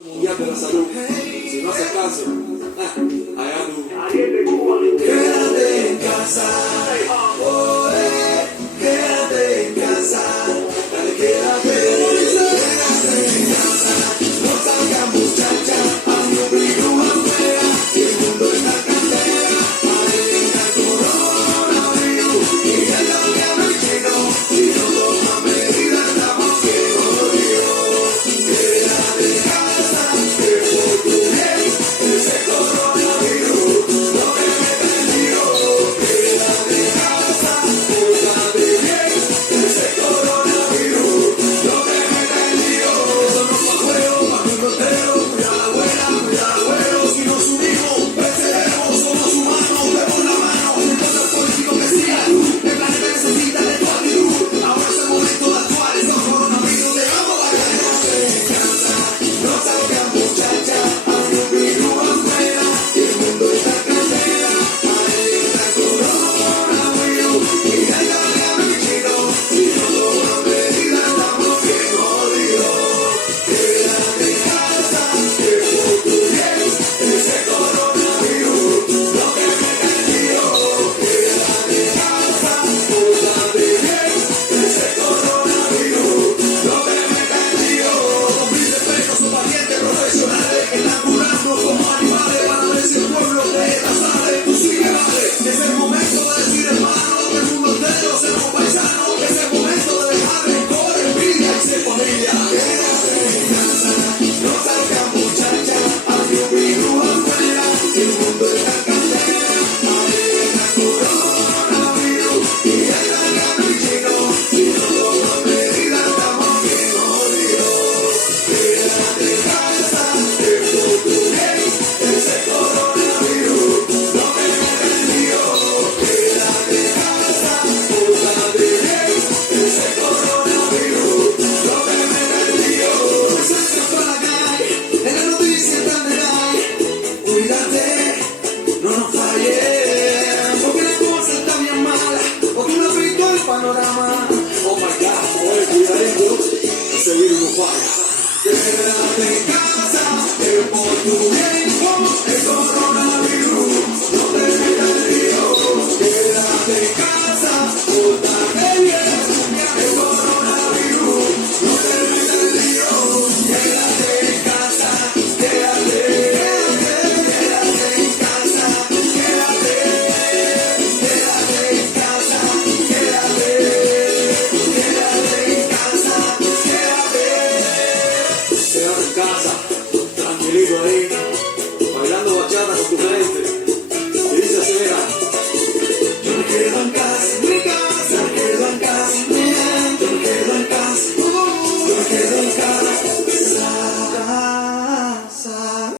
Mundial de la Salud. Si no haces caso, allá tú. Quédate en casa, quédate en casa, dale, quédate en casa, no salgas muchacha, a mi obligo afuera, y el mundo está candela, arena coronavirus, y ya lo que hablo chino, si no toma medidas estamos bien jodidos. Quédate en casa, que por tu bien, ese coronavirus, no te metas en lío. Quédate en casa, pórtate bien, ese coronavirus, no te metas en lío. Eso no fue juego, pa' mundo entero, cuida la abuela, si nos unimos, venceremos, somos humanos, demos la mano, no importa el político que sea, el planeta necesita de tu actitud, ahora es el momento de actuar, estos coronavirus te vamos a ganar. En casa, no salgas muchacha, a mi virus afuera, y el mundo está candela, arena coronavirus, y ya lo que hablo chino, si no toma medidas estamos bien jodidos. Quédate en casa, que por tu bien, ese coronavirus, no te metas en lío. Quédate en casa, pórtate bien, ese coronavirus, no te metas en lío. Con mis respetos, son valientes profesionales que están curando como animales para ver si el pueblo de esta sale. Tú sigue, vale, es el momento de decir hermano, que el mundo entero seamos paisanos, es el momento de dejar rencor, envidia y ser familia. Quédate en casa, no salgas muchacha, a mi virus afuera, que el mundo está candela, arena coronavirus, y ya lo que hablo chino, si no toma medidas estamos bien jodidos. Quédate en casa, que por tu bien, ese coronavirus, no te metas en lío. Quédate en casa, pórtate bien, ese coronavirus, no te metas en lío. Mensajes para la calle, en la noticia están de like. Cuídate, no nos falles, porque la cosa está bien mala, porque no has visto el panorama. Oh my God, oye, cuidadito, ese virus no falla. Quédate en casa, que por tu bien, el coronavirus, no te metas en lío. Quédate en casa, pórtate bien, el coronavirus, no te metas en lío. Quédate en casa, quédate en casa, quédate en casa, quédate en casa, quédate. Quédate en casa, tranquilito ahí.